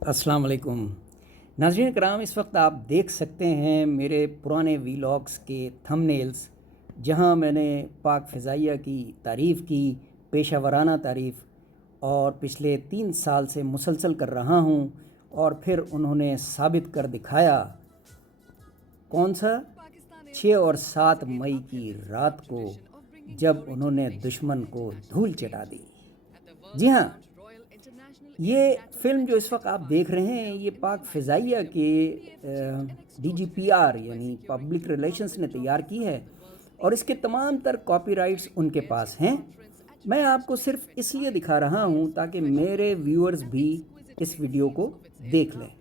अस्सलाम वालेकुम नाज़रीन कराम। इस वक्त आप देख सकते हैं मेरे पुराने वीलॉग्स के थंबनेल्स, जहां मैंने पाक फ़िज़ाइया की तारीफ़ की, पेशा वराना तारीफ़, और पिछले 3 साल से मुसलसल कर रहा हूं। और फिर उन्होंने साबित कर दिखाया। कौन सा? 6 और 7 मई की रात को, जब उन्होंने दुश्मन को धूल चटा दी। जी हाँ, ये फ़िल्म जो इस वक्त आप देख रहे हैं, ये पाक फ़िज़ाइया के DGPR यानी पब्लिक रिलेशंस ने तैयार की है, और इसके तमाम तर कॉपीराइट्स उनके पास हैं। मैं आपको सिर्फ इसलिए दिखा रहा हूँ ताकि मेरे व्यूअर्स भी इस वीडियो को देख लें।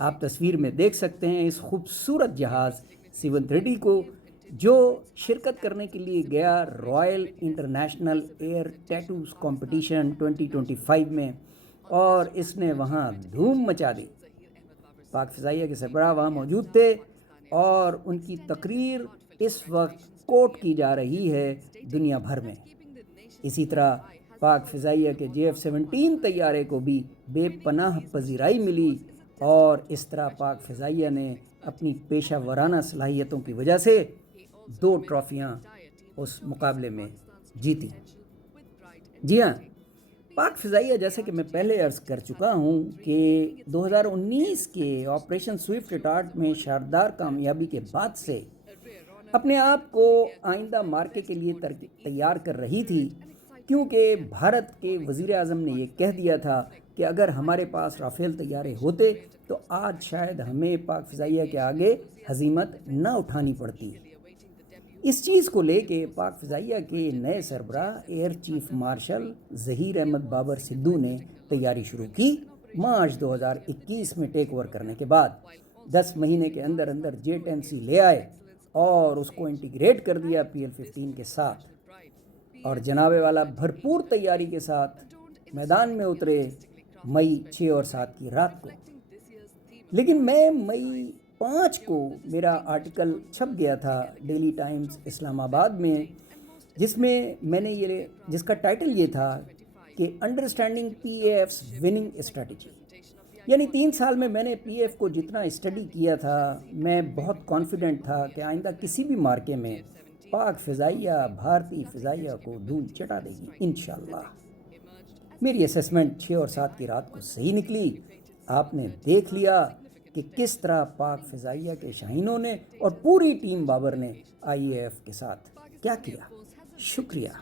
आप तस्वीर में देख सकते हैं इस खूबसूरत जहाज़ C-130 को, जो शिरकत करने के लिए गया royal international air tattoos competition 2025 में, और इसने वहाँ धूम मचा दी। पाक फ़िज़ाइया के सरबराह वहाँ मौजूद थे, और उनकी तकरीर इस वक्त कोट की जा रही है दुनिया भर में। इसी तरह पाक फ़िज़ाइया के JF-17 तैयारे को भी बेपनाह पजीराई मिली, और इस तरह पाक फ़िज़ाइया ने अपनी पेशा वराना सलाहियतों की वजह से 2 ट्रॉफ़ियाँ उस मुकाबले में जीती। जी हाँ, पाक फ़िज़ाइया, जैसे कि मैं पहले अर्ज़ कर चुका हूँ कि 2019 के ऑपरेशन स्विफ्ट टार्ट में शानदार कामयाबी के बाद से अपने आप को आइंदा मार्के के लिए तैयार कर रही थी, क्योंकि भारत के वज़ीर आज़म ने ये कह दिया था कि अगर हमारे पास राफ़ेल तैयारे होते तो आज शायद हमें पाक फ़िज़ाइया के आगे हज़ीमत न उठानी पड़ती। इस चीज़ को लेके पाक फ़िज़ाइया के नए सरबराह air chief marshal Zaheer Ahmed Babar Sidhu ने तैयारी शुरू की। मार्च 2021 में टेक ओवर करने के बाद 10 महीने के अंदर अंदर J-10C ले आए और उसको इंटीग्रेट कर दिया PL-15 के साथ, और जनाबे वाला भरपूर तैयारी के साथ मैदान में उतरे मई 6 और 7 की रात को। लेकिन मैं मई 5 को मेरा आर्टिकल छप गया था डेली टाइम्स इस्लामाबाद में, जिसका टाइटल ये था कि अंडरस्टैंडिंग PAF's विनिंग स्ट्रेटजी। यानी 3 साल में मैंने PAF को जितना स्टडी किया था, मैं बहुत कॉन्फिडेंट था कि आइंदा किसी भी मार्के में पाक फ़िज़ाइया भारतीय फ़िज़ाइया को धूल चटा देगी इंशाअल्लाह। मेरी असेसमेंट 6 और 7 की रात को सही निकली। आपने देख लिया कि किस तरह पाक फ़िज़ाइया के शाहीनों ने और पूरी टीम बाबर ने IAF के साथ क्या किया। शुक्रिया।